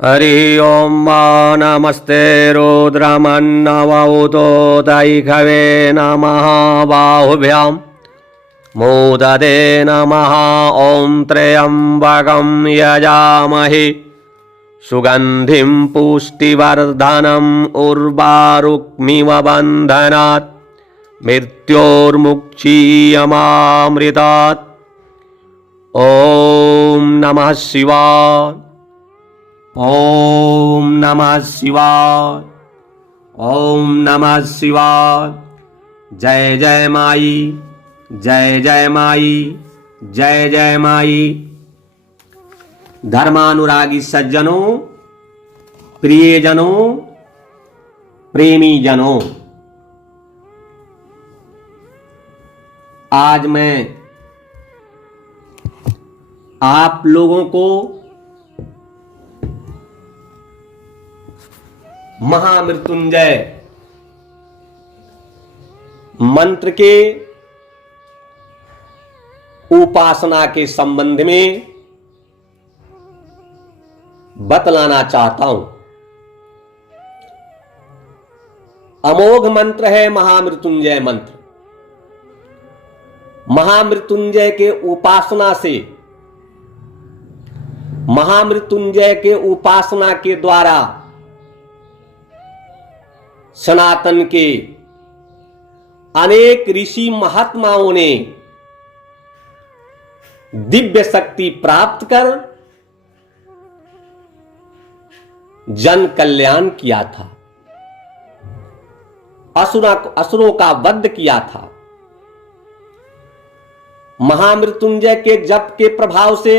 हरि ओम नमस्ते रुद्रमन्नवौतो दैखवे नमः बाहुभ्यां मोदते नमः ॐ त्र्यम्बकं यजामहे सुगन्धिं पुष्टिवर्धनम् उर्वारुक्मिव बन्धनात् मृत्योर्मुक्षीयमामृतात्। ॐ नमः शिवाय। ओम नमः शिवाय। ओम नमः शिवाय। जय जय माई, जय जय माई, जय जय माई। धर्मानुरागी सज्जनों, प्रियजनों, प्रेमी जनों, आज मैं आप लोगों को महामृत्युंजय मंत्र के उपासना के संबंध में बतलाना चाहता हूं। अमोघ मंत्र है महामृत्युंजय मंत्र। महामृत्युंजय के उपासना से, महामृत्युंजय के उपासना के द्वारा सनातन के अनेक ऋषि महात्माओं ने दिव्य शक्ति प्राप्त कर जन कल्याण किया था, असुरों का वध किया था। महामृत्युंजय के जप के प्रभाव से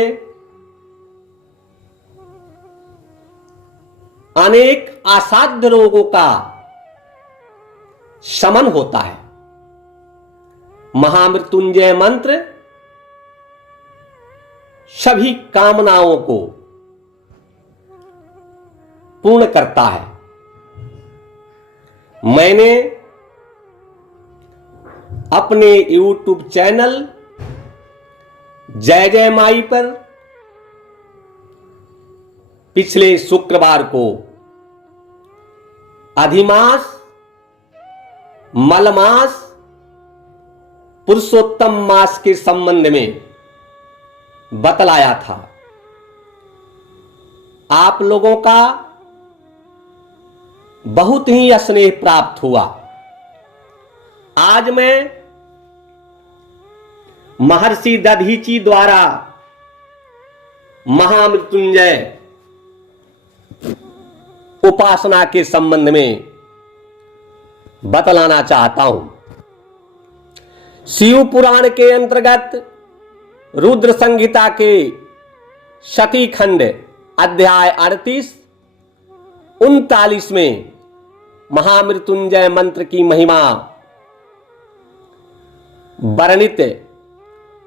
अनेक असाध्य रोगों का शमन होता है। महामृत्युंजय मंत्र सभी कामनाओं को पूर्ण करता है। मैंने अपने YouTube चैनल जय जय माई पर पिछले शुक्रवार को अधिमास, मलमास, पुरुषोत्तम मास के संबंध में बतलाया था। आप लोगों का बहुत ही स्नेह प्राप्त हुआ। आज मैं महर्षि दधीची द्वारा महामृत्युंजय उपासना के संबंध में बतलाना चाहता हूं। शिव पुराण के अंतर्गत रुद्र संहिता के शती खंड अध्याय 38-39 में महामृत्युंजय मंत्र की महिमा वर्णित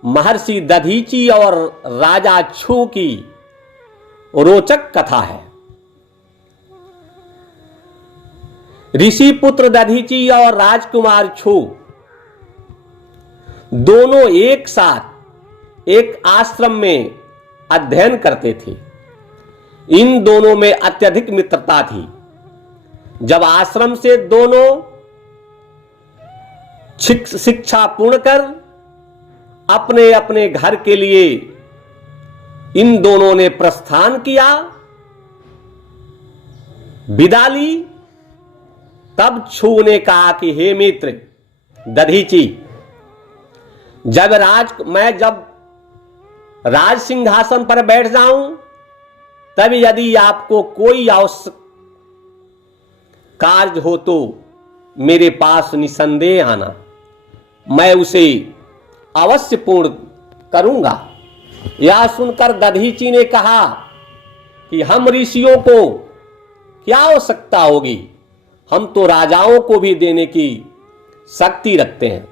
महर्षि दधीची और राजा छू की रोचक कथा है। ऋषि पुत्र दधीची और राजकुमार छू दोनों एक साथ एक आश्रम में अध्ययन करते थे। इन दोनों में अत्यधिक मित्रता थी। जब आश्रम से दोनों शिक्षा पूर्ण कर अपने अपने घर के लिए इन दोनों ने प्रस्थान किया, विदा ली, तब छू ने कहा कि हे मित्र दधीची, मैं जब राज सिंहासन पर बैठ जाऊं, तब यदि आपको कोई आवश्यक कार्य हो तो मेरे पास निसंदेह आना, मैं उसे अवश्य पूर्ण करूंगा। यह सुनकर दधीची ने कहा कि हम ऋषियों को क्या आवश्यकता होगी, हम तो राजाओं को भी देने की शक्ति रखते हैं।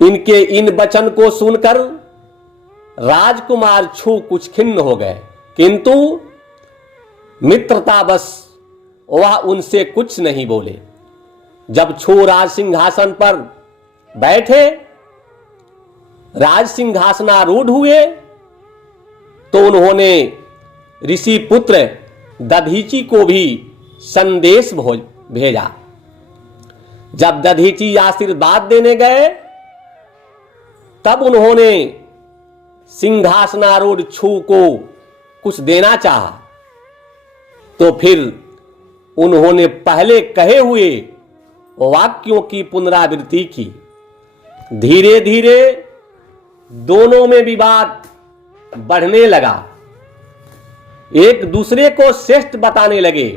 इनके इन वचन को सुनकर राजकुमार छू कुछ खिन्न हो गए, किंतु मित्रतावश वह उनसे कुछ नहीं बोले। जब छू राज सिंहासन पर बैठे, राज सिंहासनारूढ़ हुए, तो उन्होंने ऋषि पुत्र दधीची को भी संदेश भेजा। जब दधीची आशीर्वाद देने गए तब उन्होंने सिंहासनारूढ़ छू को कुछ देना चाहा, तो फिर उन्होंने पहले कहे हुए वाक्यों की पुनरावृत्ति की। धीरे धीरे दोनों में विवाद बढ़ने लगा, एक दूसरे को श्रेष्ठ बताने लगे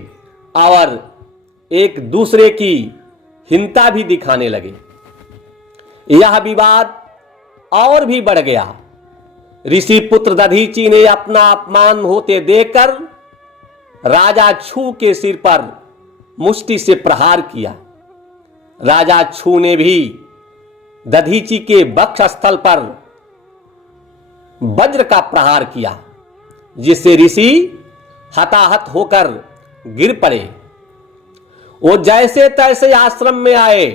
और एक दूसरे की हिंसा भी दिखाने लगे। यह विवाद और भी बढ़ गया। ऋषि पुत्र दधीची ने अपना अपमान होते देखकर राजा छू के सिर पर मुष्टि से प्रहार किया। राजा छू ने भी दधीची के वक्षस्थल पर वज्र का प्रहार किया, जिससे ऋषि हताहत होकर गिर पड़े। वो जैसे तैसे आश्रम में आए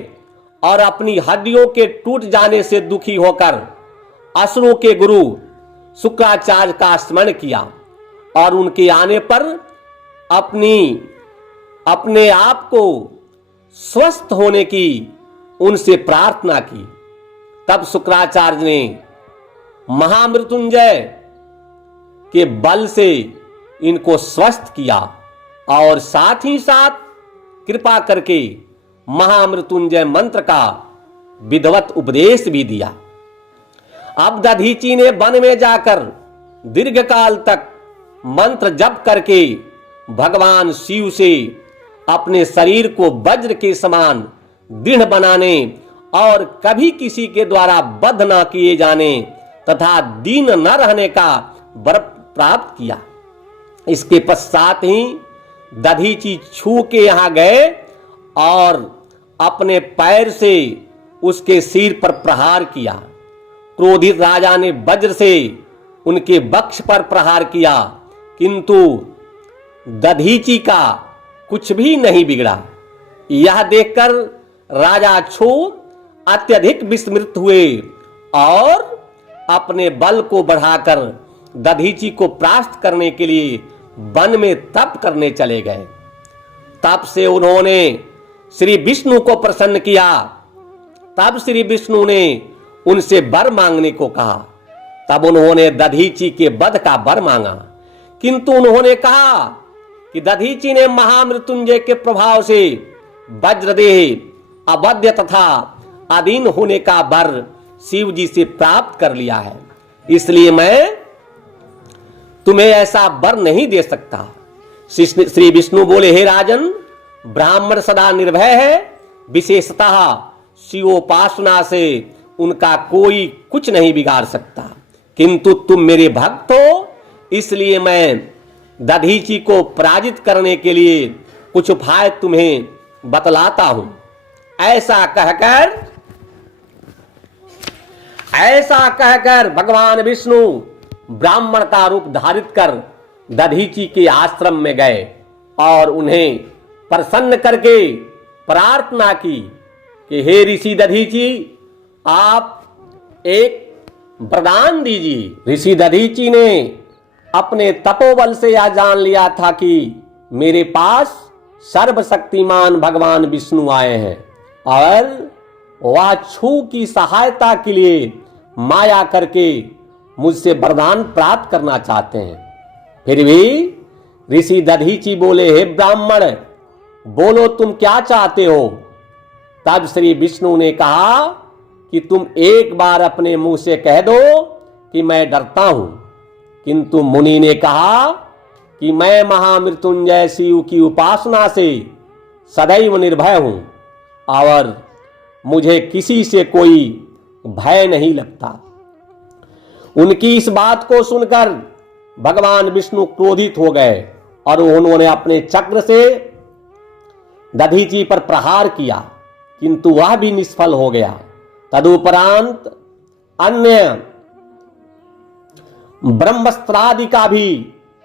और अपनी हड्डियों के टूट जाने से दुखी होकर असुरों के गुरु शुक्राचार्य का स्मरण किया और उनके आने पर अपने आप को स्वस्थ होने की उनसे प्रार्थना की। तब शुक्राचार्य ने महामृत्युंजय के बल से इनको स्वस्थ किया और साथ ही साथ कृपा करके महामृत्युंजय मंत्र का विधिवत उपदेश भी दिया। अब दधीची ने वन में जाकर दीर्घकाल तक मंत्र जप करके भगवान शिव से अपने शरीर को वज्र के समान दृढ़ बनाने और कभी किसी के द्वारा बद्ध न किए जाने तथा दीन न रहने का वर प्राप्त किया। इसके पश्चात ही दधीची छू के यहां गए और अपने पैर से उसके सिर पर प्रहार किया। क्रोधित राजा ने वज्र से उनके वक्ष पर प्रहार किया, किंतु दधीची का कुछ भी नहीं बिगड़ा। यह देखकर राजा छू अत्यधिक विस्मृत हुए और अपने बल को बढ़ाकर दधीची को परास्त करने के लिए वन में तप करने चले गए। तब से उन्होंने श्री विष्णु को प्रसन्न किया। तब श्री विष्णु ने उनसे वर मांगने को कहा। तब उन्होंने दधीची के वध का वर मांगा, किंतु उन्होंने कहा कि दधीची ने महामृत्युंजय के प्रभाव से वज्रदेह अवध्य तथा अधीन होने का वर शिव जी से प्राप्त कर लिया है, इसलिए मैं तुम्हें ऐसा वर नहीं दे सकता। श्री विष्णु बोले, हे राजन, ब्राह्मण सदा निर्भय है, विशेषतः शिवोपासना से उनका कोई कुछ नहीं बिगाड़ सकता, किंतु तुम मेरे भक्त हो, इसलिए मैं दधीची को पराजित करने के लिए कुछ उपाय तुम्हें बतलाता हूं। ऐसा कहकर भगवान विष्णु ब्राह्मण का रूप धारित कर दधीची के आश्रम में गए और उन्हें प्रसन्न करके प्रार्थना की कि हे ऋषि दधीची, आप एक वरदान दीजिए। ऋषि दधीची ने अपने तपोबल से यह जान लिया था कि मेरे पास सर्वशक्तिमान भगवान विष्णु आए हैं और वह छू की सहायता के लिए माया करके मुझसे वरदान प्राप्त करना चाहते हैं। फिर भी ऋषि दधीची बोले, हे ब्राह्मण, बोलो तुम क्या चाहते हो। तब श्री विष्णु ने कहा कि तुम एक बार अपने मुंह से कह दो कि मैं डरता हूं, किंतु मुनि ने कहा कि मैं महामृत्युंजय शिव की उपासना से सदैव निर्भय हूं और मुझे किसी से कोई भय नहीं लगता। उनकी इस बात को सुनकर भगवान विष्णु क्रोधित हो गए और उन्होंने अपने चक्र से दधीची पर प्रहार किया, किंतु वह भी निष्फल हो गया। तदुपरांत अन्य ब्रह्मास्त्रादि का भी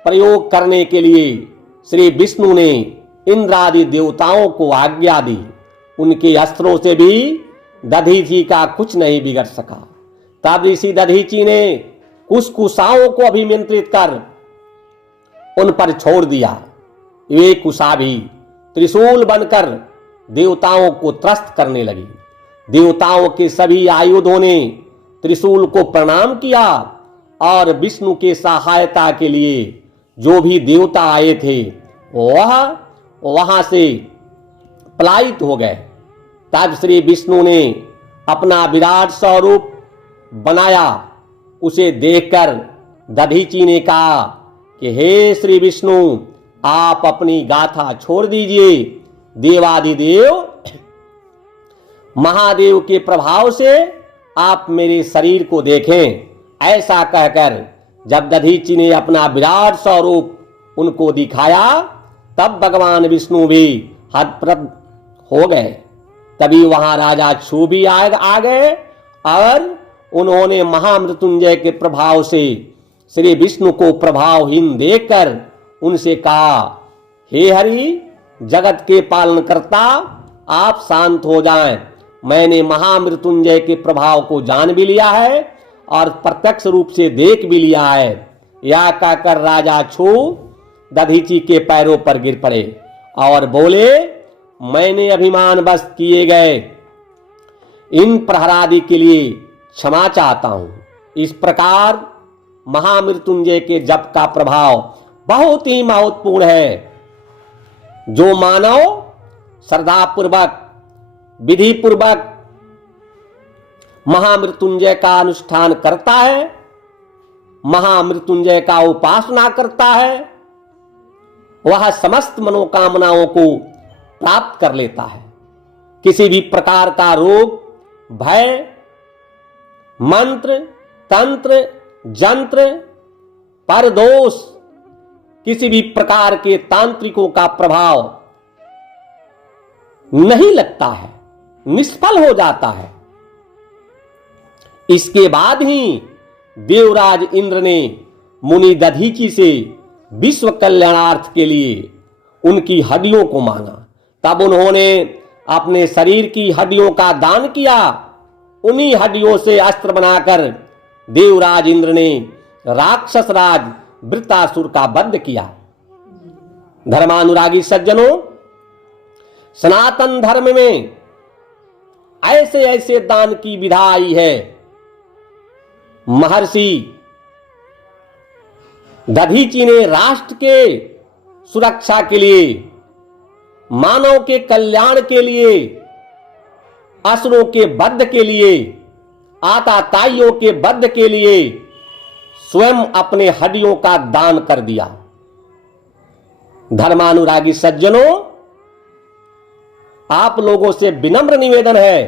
प्रयोग करने के लिए श्री विष्णु ने इंद्रादि देवताओं को आज्ञा दी। उनके अस्त्रों से भी दधीची का कुछ नहीं बिगड़ सका। तब ऋषि दधीची ने कुशकुशाओं को अभिमंत्रित कर उन पर छोड़ दिया। वे कुशा भी त्रिशूल बनकर देवताओं को त्रस्त करने लगी। देवताओं के सभी आयुधों ने त्रिशूल को प्रणाम किया और विष्णु के सहायता के लिए जो भी देवता आए थे वह वहां से पलायित हो गए। तब श्री विष्णु ने अपना विराट स्वरूप बनाया। उसे देखकर दधीची ने कहा कि हे श्री विष्णु, आप अपनी गाथा छोड़ दीजिए। देवाधिदेव महादेव के प्रभाव से आप मेरे शरीर को देखें। ऐसा कहकर जब दधीची ने अपना विराट स्वरूप उनको दिखाया, तब भगवान विष्णु भी हतप्रभ हो गए। तभी वहां राजा छू भी आ गए और उन्होंने महामृत्युंजय के प्रभाव से श्री विष्णु को प्रभावहीन देखकर उनसे कहा, हे हरि, जगत के पालनकर्ता, आप शांत हो जाएं। मैंने महामृत्युंजय के प्रभाव को जान भी लिया है और प्रत्यक्ष रूप से देख भी लिया है। यह कहकर राजा छू दधीची के पैरों पर गिर पड़े और बोले, मैंने अभिमान वश किए गए इन प्रहरादि के लिए क्षमा चाहता हूं। इस प्रकार महामृत्युंजय के जप का प्रभाव बहुत ही महत्वपूर्ण है। जो मानव श्रद्धापूर्वक विधि पूर्वक महामृत्युंजय का अनुष्ठान करता है, महामृत्युंजय का उपासना करता है, वह समस्त मनोकामनाओं को प्राप्त कर लेता है। किसी भी प्रकार का रोग, भय, मंत्र, तंत्र, जंत्र, परदोष, किसी भी प्रकार के तांत्रिकों का प्रभाव नहीं लगता है, निष्फल हो जाता है। इसके बाद ही देवराज इंद्र ने मुनि दधीची से विश्व कल्याणार्थ के लिए उनकी हड्डियों को मांगा। तब उन्होंने अपने शरीर की हड्डियों का दान किया। उन्हीं हड्डियों से अस्त्र बनाकर देवराज इंद्र ने राक्षस राज वृत्तासुर का वध किया। धर्मानुरागी सज्जनों, सनातन धर्म में ऐसे ऐसे दान की विधा आई है। महर्षि दधीची ने राष्ट्र के सुरक्षा के लिए, मानव के कल्याण के लिए, असुरों के वध के लिए, आताताइयों के वध के लिए स्वयं अपने हड्डियों का दान कर दिया। धर्मानुरागी सज्जनों, आप लोगों से विनम्र निवेदन है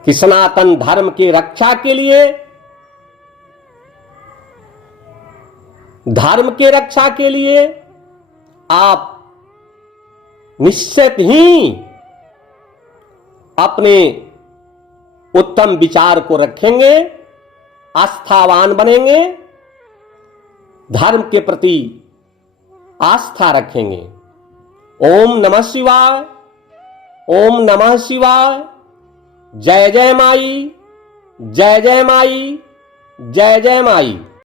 कि सनातन धर्म की रक्षा के लिए, धर्म के रक्षा के लिए आप निश्चित ही अपने उत्तम विचार को रखेंगे, आस्थावान बनेंगे, धर्म के प्रति आस्था रखेंगे। ओम नमः शिवाय, ओम नमः शिवाय। जय जय माई, जय जय माई, जय जय माई।